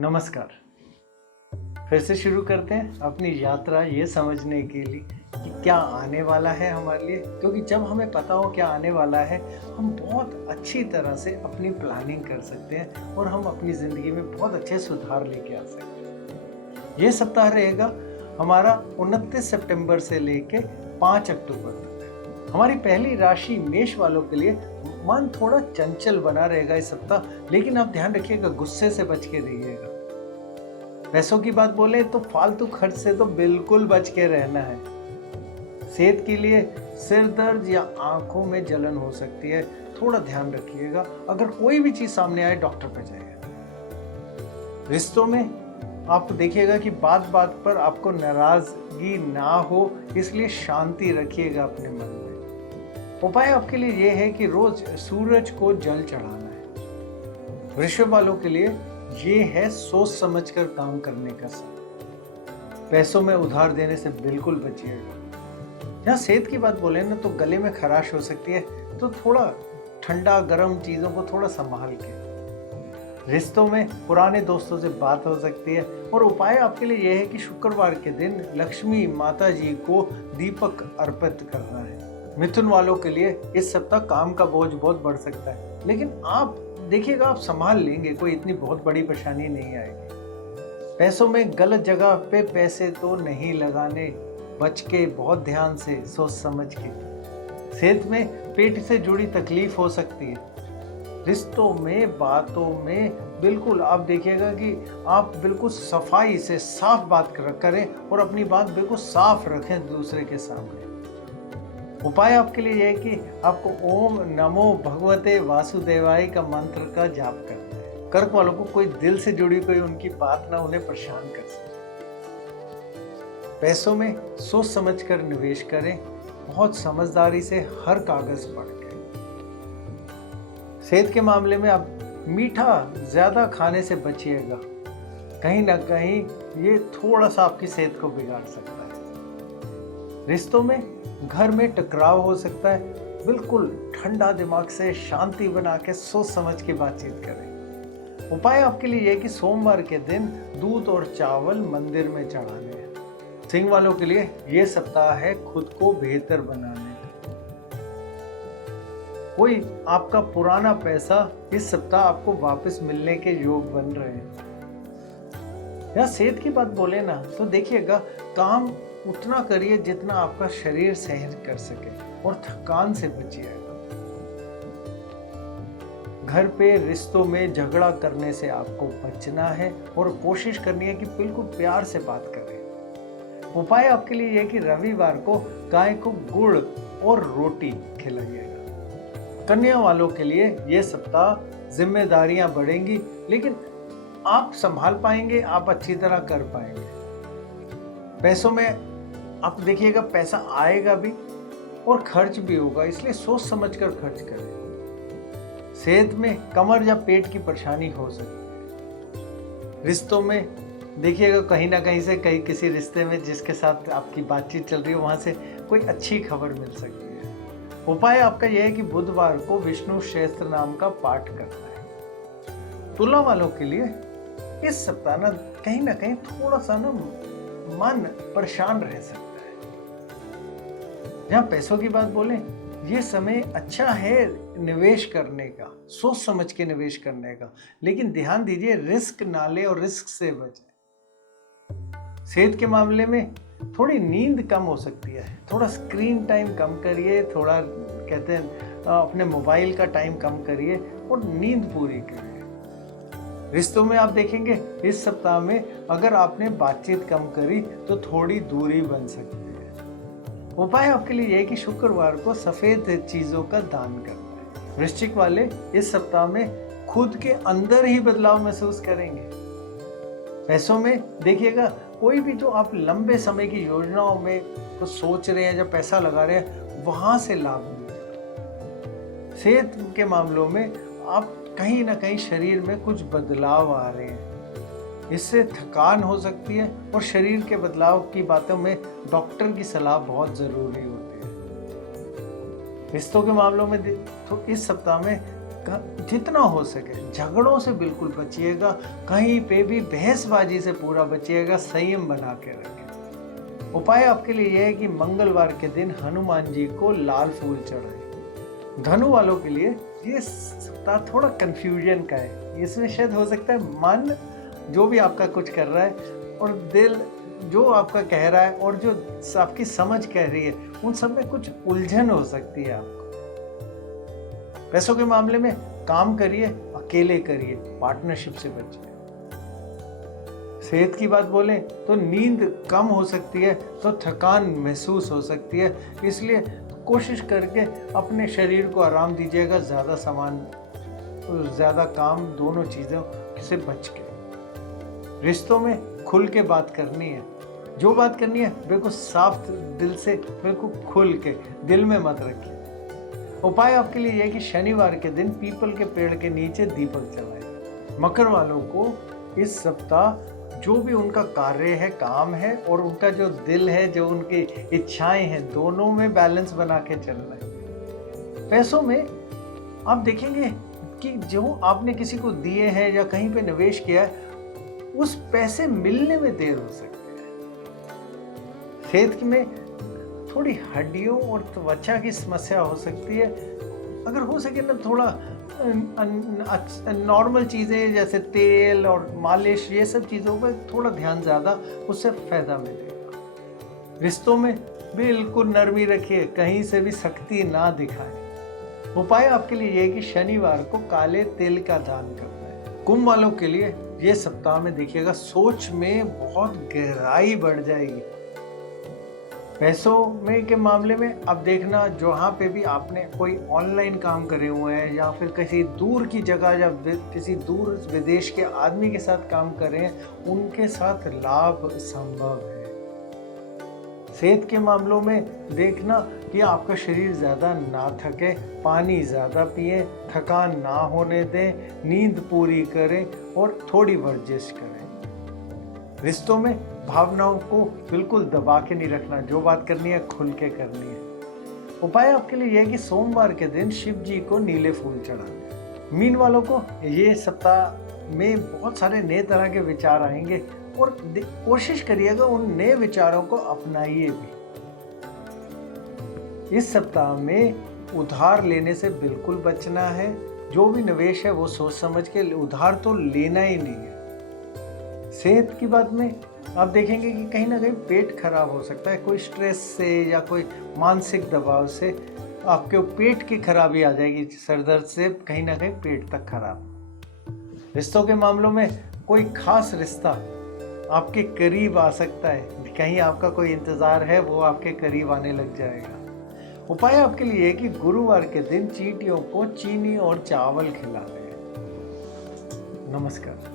नमस्कार। फिर से शुरू करते हैं अपनी यात्रा ये समझने के लिए कि क्या आने वाला है हमारे लिए, क्योंकि जब हमें पता हो क्या आने वाला है हम बहुत अच्छी तरह से अपनी प्लानिंग कर सकते हैं और हम अपनी ज़िंदगी में बहुत अच्छे सुधार लेके आ सकते हैं। ये सप्ताह रहेगा हमारा 29 सितंबर से लेके 5 अक्टूबर तक। हमारी पहली राशि मेष वालों के लिए मन थोड़ा चंचल बना रहेगा इस सप्ताह, लेकिन आप ध्यान रखिएगा, गुस्से से बच के रहिएगा। पैसों की बात बोले तो फालतू खर्च से तो बिल्कुल बच के रहना है। सेहत के लिए सिर दर्द या आंखों में जलन हो सकती है, थोड़ा ध्यान रखिएगा। अगर कोई भी चीज सामने आए डॉक्टर पे जाइए। रिश्तों में आप देखिएगा कि बात बात पर आपको नाराजगी ना हो, इसलिए शांति रखिएगा अपने मन में। उपाय आपके लिए यह है कि रोज सूरज को जल चढ़ाना है। वृषभ वालों के लिए ये है सोच समझकर काम करने का समय। पैसों में उधार देने से बिल्कुल बचिएगा। यहाँ सेहत की बात बोले ना तो गले में खराश हो सकती है, तो थोड़ा ठंडा गर्म चीजों को थोड़ा संभाल के। रिश्तों में पुराने दोस्तों से बात हो सकती है और उपाय आपके लिए यह है कि शुक्रवार के दिन लक्ष्मी माता जी को दीपक अर्पित करना है। मिथुन वालों के लिए इस सप्ताह काम का बोझ बहुत बढ़ सकता है, लेकिन आप देखिएगा आप संभाल लेंगे, कोई इतनी बहुत बड़ी परेशानी नहीं आएगी। पैसों में गलत जगह पे पैसे तो नहीं लगाने, बच के बहुत ध्यान से सोच समझ के। सेहत में पेट से जुड़ी तकलीफ हो सकती है। रिश्तों में बातों में बिल्कुल आप देखिएगा कि आप बिल्कुल सफाई से साफ बात करें और अपनी बात बिल्कुल साफ रखें दूसरे के सामने। उपाय आपके लिए यह है कि आपको ओम नमो भगवते वासुदेवाय का मंत्र का जाप करना है। कर्क वालों को कोई दिल से जुड़ी कोई उनकी बात ना उन्हें परेशान कर सके। पैसों में सोच समझकर निवेश करें, बहुत समझदारी से हर कागज पढ़ के। सेहत के मामले में आप मीठा ज्यादा खाने से बचिएगा, कहीं ना कहीं ये थोड़ा सा आपकी सेहत को बिगाड़ सकता है। रिश्तों में घर में टकराव हो सकता है, बिल्कुल ठंडा दिमाग से शांति बना के सोच समझ के बातचीत करें। उपाय आपके लिए यह कि सोमवार के दिन दूध और चावल मंदिर में चढ़ाने हैं। सिंह वालों के लिए यह सप्ताह है खुद को बेहतर बनाने का। कोई आपका पुराना पैसा इस सप्ताह आपको वापस मिलने के योग बन रहे हैं। या सेहत की बात बोले ना तो देखिएगा, काम उतना करिए जितना आपका शरीर सहन कर सके और थकान से बचिएगा। घर पे रिश्तों में झगड़ा करने से आपको बचना है और कोशिश करनी है कि बिल्कुल प्यार से बात करें। उपाय आपके लिए यह कि रविवार को गाय को गुड़ और रोटी खिलाइएगा। कन्या वालों के लिए यह सप्ताह जिम्मेदारियां बढ़ेंगी, लेकिन आप संभाल पाएंगे, आप अच्छी तरह कर पाएंगे। पैसों में आप देखिएगा पैसा आएगा भी और खर्च भी होगा, इसलिए सोच समझकर खर्च करें। सेहत में कमर या पेट की परेशानी हो सकती है। रिश्तों में देखिएगा कहीं ना कहीं से किसी रिश्ते में जिसके साथ आपकी बातचीत चल रही है वहां से कोई अच्छी खबर मिल सकती है। उपाय आपका यह है कि बुधवार को विष्णु सहस्त्र नाम का पाठ करना है। तुला वालों के लिए इस सप्ताह ना कहीं थोड़ा सा ना मन परेशान रह सकता है। जहाँ पैसों की बात बोले, ये समय अच्छा है निवेश करने का, सोच समझ के निवेश करने का, लेकिन ध्यान दीजिए रिस्क ना ले और रिस्क से बचें। सेहत के मामले में थोड़ी नींद कम हो सकती है, थोड़ा स्क्रीन टाइम कम करिए, थोड़ा कहते हैं अपने मोबाइल का टाइम कम करिए और नींद पूरी करिए। रिश्तों में आप देखेंगे इस सप्ताह में अगर आपने बातचीत कम करी तो थोड़ी दूरी बन सकती है। उपाय आपके लिए यह है कि शुक्रवार को सफेद चीजों का दान करना है। वृश्चिक वाले इस सप्ताह में खुद के अंदर ही बदलाव महसूस करेंगे। पैसों में देखिएगा कोई भी जो आप लंबे समय की योजनाओं में तो सोच रहे हैं, जब पैसा लगा रहे हैं वहां से लाभ मिलेगा। सेहत के मामलों में आप कहीं ना कहीं शरीर में कुछ बदलाव आ रहे हैं, इससे थकान हो सकती है और शरीर के बदलाव की बातों में डॉक्टर की सलाह बहुत जरूरी होती है। रिश्तों के मामलों में तो इस सप्ताह में जितना हो सके झगड़ों से बिल्कुल बचिएगा, कहीं पे भी बहसबाजी से पूरा बचिएगा, संयम बना के रखें। उपाय आपके लिए यह है कि मंगलवार के दिन हनुमान जी को लाल फूल चढ़ाएं। धनु वालों के लिए ये सप्ताह थोड़ा कंफ्यूजन का है, इसमें शायद हो सकता है मन जो भी आपका कुछ कर रहा है और दिल जो आपका कह रहा है और जो आपकी समझ कह रही है, उन सब में कुछ उलझन हो सकती है आपको। पैसों के मामले में काम करिए, अकेले करिए, पार्टनरशिप से बचिए। सेहत की बात बोलें तो नींद कम हो सकती है, तो थकान महसूस हो सकती है, इसलिए कोशिश करके अपने शरीर को आराम दीजिएगा। ज़्यादा सामान, ज़्यादा काम, दोनों चीज़ों से बच के। रिश्तों में खुल के बात करनी है, जो बात करनी है बिल्कुल साफ दिल से, बिल्कुल खुल के, दिल में मत रखिए। उपाय आपके लिए यह है कि शनिवार के दिन पीपल के पेड़ के नीचे दीपक जलाएं। मकर वालों को इस सप्ताह जो भी उनका कार्य है, काम है, और उनका जो दिल है, जो उनकी इच्छाएं हैं, दोनों में बैलेंस बना के चलना है। पैसों में आप देखेंगे कि जो आपने किसी को दिए हैं या कहीं पे निवेश किया है, उस पैसे मिलने में देर हो सकती है। सेहत में थोड़ी हड्डियों और त्वचा की समस्या हो सकती है। अगर हो सके ना थोड़ा नॉर्मल चीज़ें जैसे तेल और मालिश, ये सब चीज़ों पर थोड़ा ध्यान ज़्यादा, उससे फ़ायदा मिलेगा। रिश्तों में बिल्कुल नरमी रखिए, कहीं से भी सख्ती ना दिखाएं। उपाय आपके लिए ये है कि शनिवार को काले तिल का दान करना है। कुंभ वालों के लिए ये सप्ताह में देखिएगा सोच में बहुत गहराई बढ़ जाएगी। पैसों में के मामले में अब देखना, जहाँ पे भी आपने कोई ऑनलाइन काम करे हुए हैं या फिर किसी दूर की जगह या किसी दूर विदेश के आदमी के साथ काम कर रहे हैं, उनके साथ लाभ संभव है। सेहत के मामलों में देखना कि आपका शरीर ज़्यादा ना थके, पानी ज़्यादा पिए, थकान ना होने दें, नींद पूरी करें और थोड़ी वर्जिश करें। रिश्तों में भावनाओं को बिल्कुल दबा के नहीं रखना, जो बात करनी है खुल के करनी है। उपाय आपके लिए यह है कि सोमवार के दिन शिव जी को नीले फूल चढ़ाएं। मीन वालों को ये सप्ताह में बहुत सारे नए तरह के विचार आएंगे और कोशिश करिएगा उन नए विचारों को अपनाइए भी। इस सप्ताह में उधार लेने से बिल्कुल बचना है। जो भी निवेश है वो सोच समझ के, उधार तो लेना ही नहीं है। सेहत की बात में आप देखेंगे कि कहीं ना कहीं पेट खराब हो सकता है, कोई स्ट्रेस से या कोई मानसिक दबाव से आपके पेट की खराबी आ जाएगी, सर दर्द से कहीं ना कहीं पेट तक खराब। रिश्तों के मामलों में कोई खास रिश्ता आपके करीब आ सकता है, कहीं आपका कोई इंतज़ार है वो आपके करीब आने लग जाएगा। उपाय आपके लिए है कि गुरुवार के दिन चींटियों को चीनी और चावल खिला दें। नमस्कार।